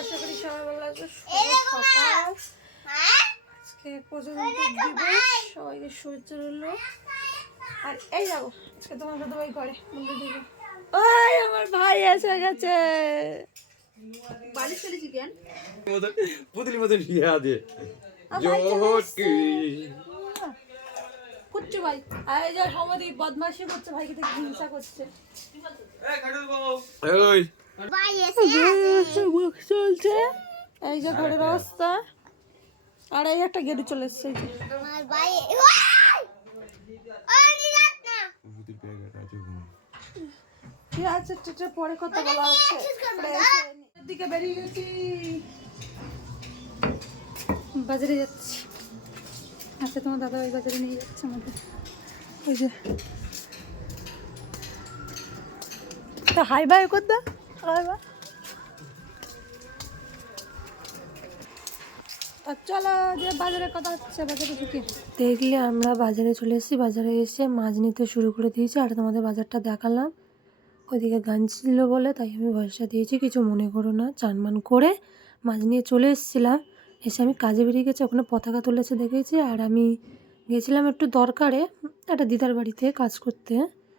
আশা করি সবাই ভালো আছে। সকাল আজকে প্রজাতন্ত্র দিবস, সবাইকে শুভেচ্ছা রইল। আর এই যাবো আজকে তোমার দাদা ভাই ঘরে মন্দির দিকে। ওই আমার ভাই এসে গেছে। বালিশ চলেছি কেন পুতলি মতন ইয়া দে কুচ্চু ভাই এই যে সমাধি বদমাশি করছে, ভাইকে দেখে হিংসা করছে। চলছে এই যে ঘরের অবস্থা। আর এই একটা গেড়ে চলে এসছে। ঠিক আছে, পরে কথা বলা হচ্ছে। দিকে বেরিয়ে গেছি, বাজারে যাচ্ছি। আচ্ছা তোমার দাদা ওই বাজারে নিয়ে যাচ্ছে আমাদের। ওই যে তো হাই বাই কর দা, হাই বাই। চলো যে বাজারে কথা হচ্ছে, বাজারে ঢুকি। দেখলে আমরা বাজারে চলে এসেছি। বাজারে এসে মাছ নিতে শুরু করে দিয়েছি। আর তোমাদের বাজারটা দেখালাম। ওইদিকে গান ছিল বলে তাই আমি ভয়েসটা দিয়েছি, কিছু মনে করো না। চানমান করে মাছ নিয়ে চলে এসেছিলাম। এসে আমি কাজে বেরিয়ে গেছি, ওখানে পতাকা তুলেছে দেখেছি। আর আমি গেছিলাম একটু দরকারে একটা দিদার বাড়িতে কাজ করতে।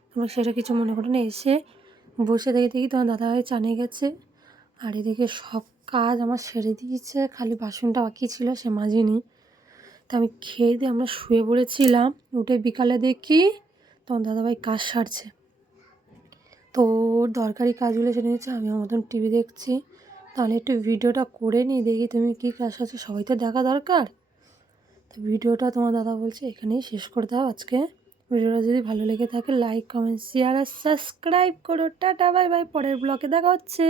তোমরা সেটা কিছু মনে করো না। এসে বসে দেখি তোমার দাদাভাই চানে গেছে। আর এদিকে সব কাজ আমার সেরে দিয়েছে, খালি বাসনটা বাকি ছিল, সে মাজিনি। তা আমি খেয়ে দিয়ে আমরা শুয়ে পড়েছিলাম। উঠে বিকালে দেখি তোমার দাদাভাই কাজ সারছে। তো ওর দরকারি কাজগুলো সেরে নিচ্ছে, আমি আমার মতন টিভি দেখছি। তাহলে একটু ভিডিওটা করে নিই, দেখি তুমি কী কাজ আছে, সবাই তো দেখা দরকার। তো ভিডিওটা তোমার দাদা বলছে এখানেই শেষ করে দাও আজকে। ভিডিওটা যদি ভালো লেগে থাকে লাইক কমেন্ট শেয়ার আর সাবস্ক্রাইব করো। টাটা বাই বাই, পরের ব্লগে দেখা হচ্ছে।